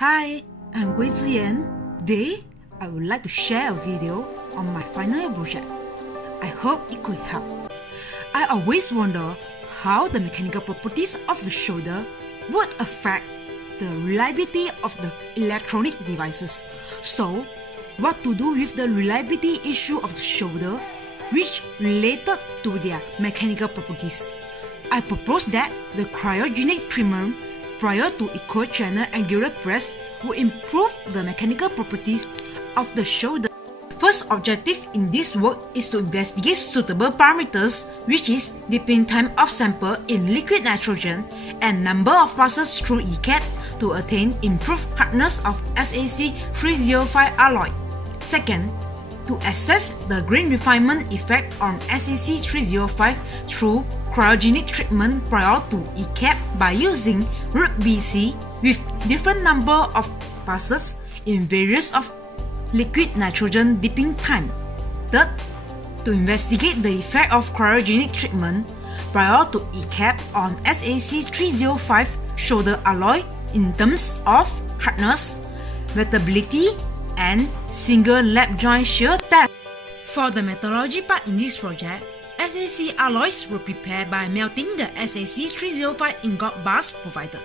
Hi, I'm Gui Ziyan. Today, I would like to share a video on my final year project. I hope it could help. I always wonder how the mechanical properties of the shoulder would affect the reliability of the electronic devices. So, what to do with the reliability issue of the shoulder, which related to their mechanical properties? I propose that the cryogenic treatment prior to equal channel angular press will improve the mechanical properties of the shoulder. First objective in this work is to investigate suitable parameters, which is dipping time of sample in liquid nitrogen and number of passes through ECAP to attain improved hardness of SAC 305 alloy. Second, to assess the grain refinement effect on SAC 305 through cryogenic treatment prior to ECAP by using RUBC with different number of passes in various of liquid nitrogen dipping time. Third, to investigate the effect of cryogenic treatment prior to ECAP on SAC 305 shoulder alloy in terms of hardness, wettability, and single lap joint shear test. For the methodology part in this project, SAC alloys were prepared by melting the SAC 305 ingot bars provided.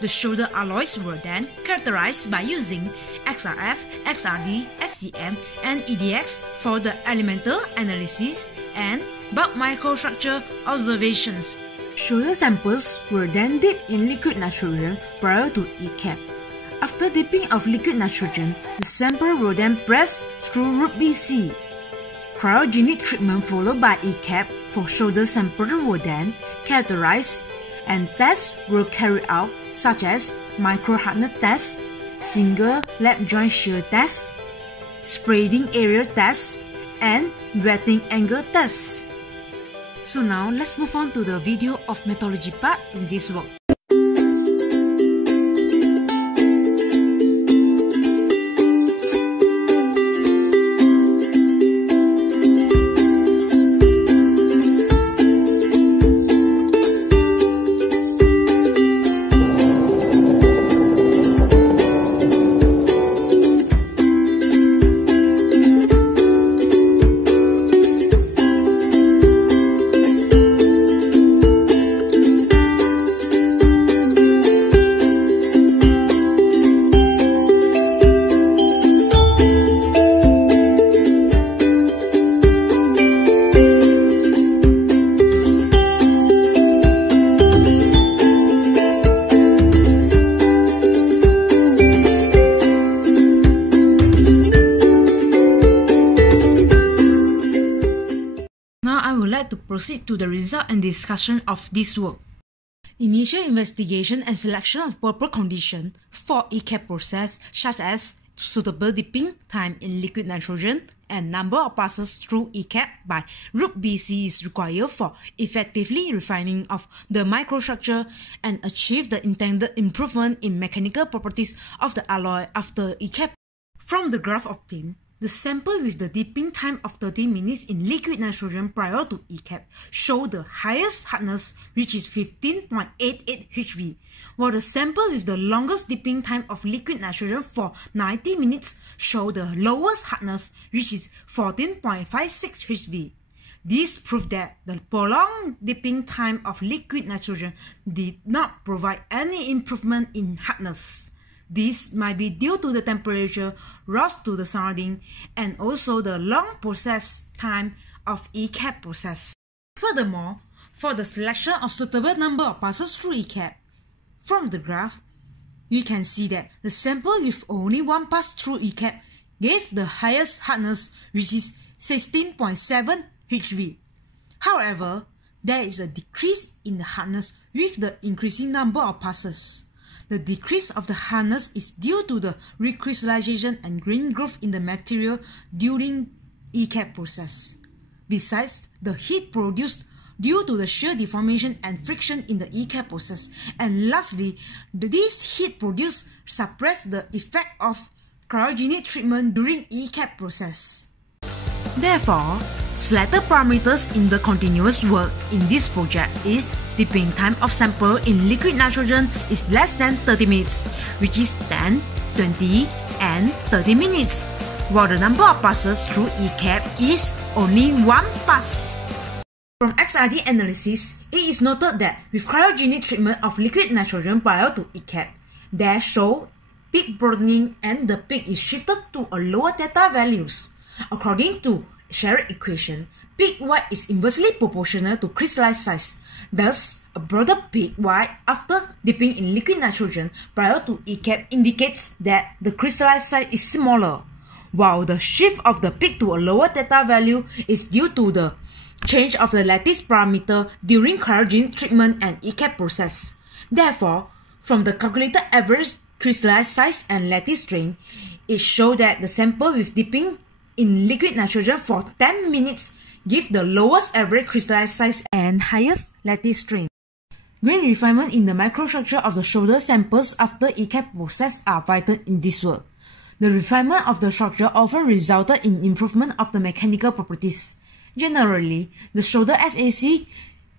The shoulder alloys were then characterized by using XRF, XRD, SCM, and EDX for the elemental analysis and bulk microstructure observations. Shoulder samples were then dipped in liquid nitrogen prior to ECAP. After dipping of liquid nitrogen, the sample were then pressed through RUBC. Cryogenic treatment followed by ECAP for shoulder samples were then characterized and tests were carried out such as micro-hardness test, single lap joint shear test, spreading area test, and wetting angle test. So now let's move on to the video of methodology part in this work. To proceed to the result and discussion of this work. Initial investigation and selection of proper conditions for ECAP process such as suitable dipping time in liquid nitrogen and number of passes through ECAP by RUBC is required for effectively refining of the microstructure and achieve the intended improvement in mechanical properties of the alloy after ECAP. From the graph obtained, the sample with the dipping time of 30 minutes in liquid nitrogen prior to ECAP show the highest hardness, which is 15.88 HV, while the sample with the longest dipping time of liquid nitrogen for 90 minutes show the lowest hardness, which is 14.56 HV. This proved that the prolonged dipping time of liquid nitrogen did not provide any improvement in hardness. This might be due to the temperature lost to the surrounding and also the long process time of ECAP process. Furthermore, for the selection of suitable number of passes through ECAP, from the graph, you can see that the sample with only one pass through ECAP gave the highest hardness, which is 16.7 HV. However, there is a decrease in the hardness with the increasing number of passes. The decrease of the hardness is due to the recrystallization and grain growth in the material during ECAP process. Besides, the heat produced due to the shear deformation and friction in the ECAP process. And lastly, this heat produced suppress the effect of cryogenic treatment during ECAP process. Therefore, selected parameters in the continuous work in this project is dipping time of sample in liquid nitrogen is less than 30 minutes, which is then 20 and 30 minutes, while the number of passes through ECAP is only 1 pass. From XRD analysis, it is noted that with cryogenic treatment of liquid nitrogen prior to ECAP, there show peak broadening and the peak is shifted to a lower theta values. According to Sherritt equation, peak Y is inversely proportional to crystallized size. Thus, a broader peak Y after dipping in liquid nitrogen prior to ECAP indicates that the crystallized size is smaller, while the shift of the peak to a lower theta value is due to the change of the lattice parameter during cryogenic treatment and ECAP process. Therefore, from the calculated average crystallized size and lattice strain, it shows that the sample with dipping in liquid nitrogen for 10 minutes give the lowest average crystallized size and highest lattice strain. Grain refinement in the microstructure of the shoulder samples after ECAP process are vital in this work. The refinement of the structure often resulted in improvement of the mechanical properties. Generally, the shoulder SAC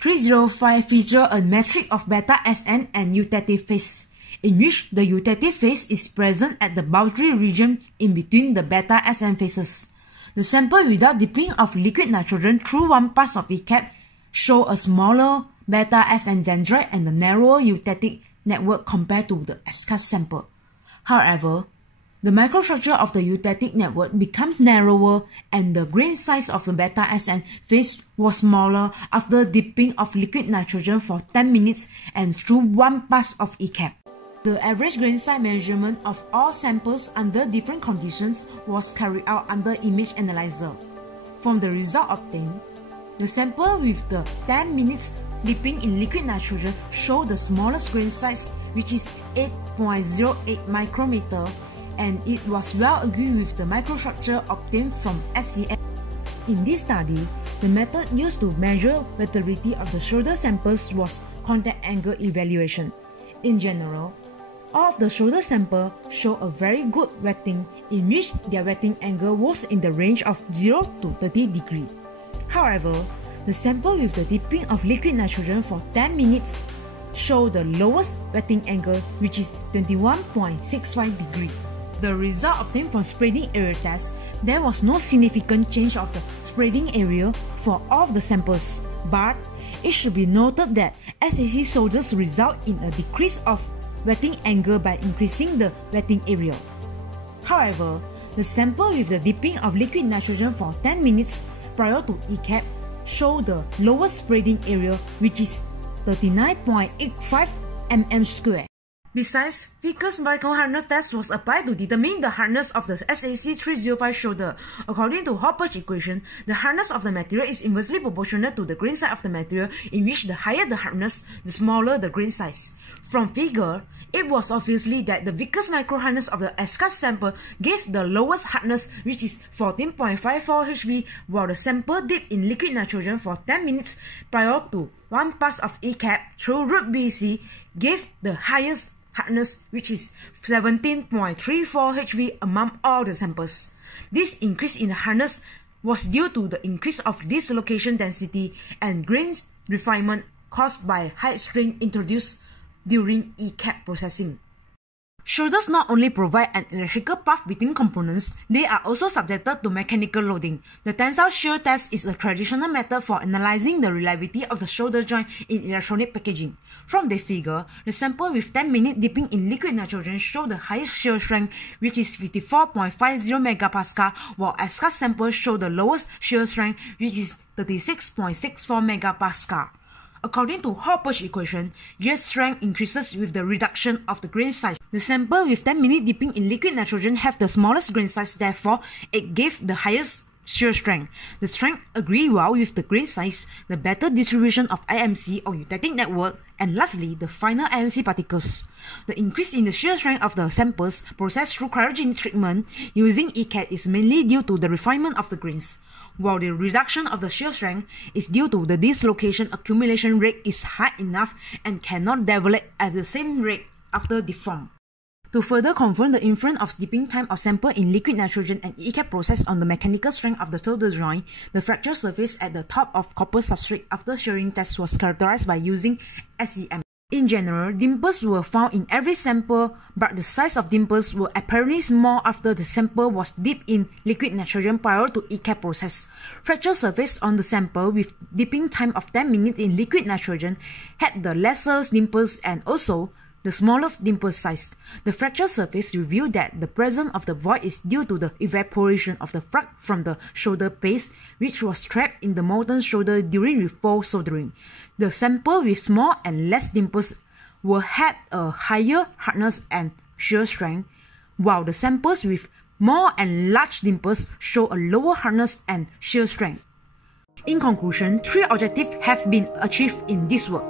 305 feature a matrix of beta SN and eutative phase, in which the eutative phase is present at the boundary region in between the beta SN phases. The sample without dipping of liquid nitrogen through 1 pass of ECAP show a smaller beta SN dendrite and a narrower eutatic network compared to the SAC sample. However, the microstructure of the eutatic network becomes narrower and the grain size of the beta SN phase was smaller after dipping of liquid nitrogen for 10 minutes and through 1 pass of ECAP. The average grain size measurement of all samples under different conditions was carried out under image analyzer. From the result obtained, the sample with the 10 minutes dipping in liquid nitrogen showed the smallest grain size, which is 8.08 micrometer, and it was well agreed with the microstructure obtained from SCM. In this study, the method used to measure wettability of the shoulder samples was contact angle evaluation. In general, all of the shoulder samples show a very good wetting, in which their wetting angle was in the range of 0 to 30 degrees. However, the sample with the dipping of liquid nitrogen for 10 minutes show the lowest wetting angle, which is 21.65 degrees. The result obtained from spreading area test, there was no significant change of the spreading area for all of the samples, but it should be noted that SAC soldiers result in a decrease of wetting angle by increasing the wetting area. However, the sample with the dipping of liquid nitrogen for 10 minutes prior to ECAP show the lowest spreading area, which is 39.85 mm². Besides, Vickers micro hardness test was applied to determine the hardness of the SAC 305 shoulder. According to Hopper's equation, the hardness of the material is inversely proportional to the grain size of the material, in which the higher the hardness, the smaller the grain size. From figure, it was obviously that the Vickers micro hardness of the SAC sample gave the lowest hardness, which is 14.54 Hv, while the sample dipped in liquid nitrogen for 10 minutes prior to 1 pass of ECAP through root BC gave the highest hardness, which is 17.34 Hv among all the samples. This increase in the hardness was due to the increase of dislocation density and grain refinement caused by high strain introduced during ECAP processing. Shoulders not only provide an electrical path between components, they are also subjected to mechanical loading. The tensile shear test is a traditional method for analyzing the reliability of the shoulder joint in electronic packaging. From the figure, the sample with 10-minute dipping in liquid nitrogen showed the highest shear strength, which is 54.50 MPa, while SAC sample showed the lowest shear strength, which is 36.64 MPa. According to Hopper's equation, shear strength increases with the reduction of the grain size. The sample with 10-minute dipping in liquid nitrogen have the smallest grain size, therefore it gave the highest shear strength. The strength agree well with the grain size, the better distribution of IMC or eutatic network, and lastly, the finer IMC particles. The increase in the shear strength of the samples processed through cryogenic treatment using ECAP is mainly due to the refinement of the grains, while the reduction of the shear strength is due to the dislocation accumulation rate is high enough and cannot develop at the same rate after deform. To further confirm the inference of dipping time of sample in liquid nitrogen and ECAP process on the mechanical strength of the shoulder joint, the fracture surface at the top of copper substrate after shearing test was characterized by using SEM. In general, dimples were found in every sample, but the size of dimples were apparently small after the sample was dipped in liquid nitrogen prior to ECAP process. Fracture surface on the sample with dipping time of 10 minutes in liquid nitrogen had the lesser dimples and also the smallest dimple size. The fracture surface revealed that the presence of the void is due to the evaporation of the flux from the solder paste, which was trapped in the molten solder during refold soldering. The sample with small and less dimples had a higher hardness and shear strength, while the samples with more and large dimples show a lower hardness and shear strength. In conclusion, 3 objectives have been achieved in this work.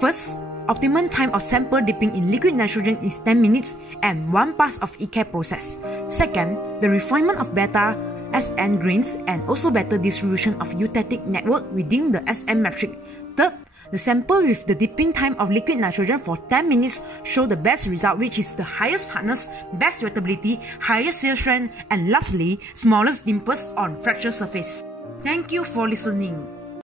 First, optimum time of sample dipping in liquid nitrogen is 10 minutes and 1 pass of ECAP process. Second, the refinement of beta SN grains and also better distribution of eutectic network within the SM matrix. Third, the sample with the dipping time of liquid nitrogen for 10 minutes show the best result, which is the highest hardness, best wettability, highest shear strength, and lastly, smallest dimples on fracture surface. Thank you for listening.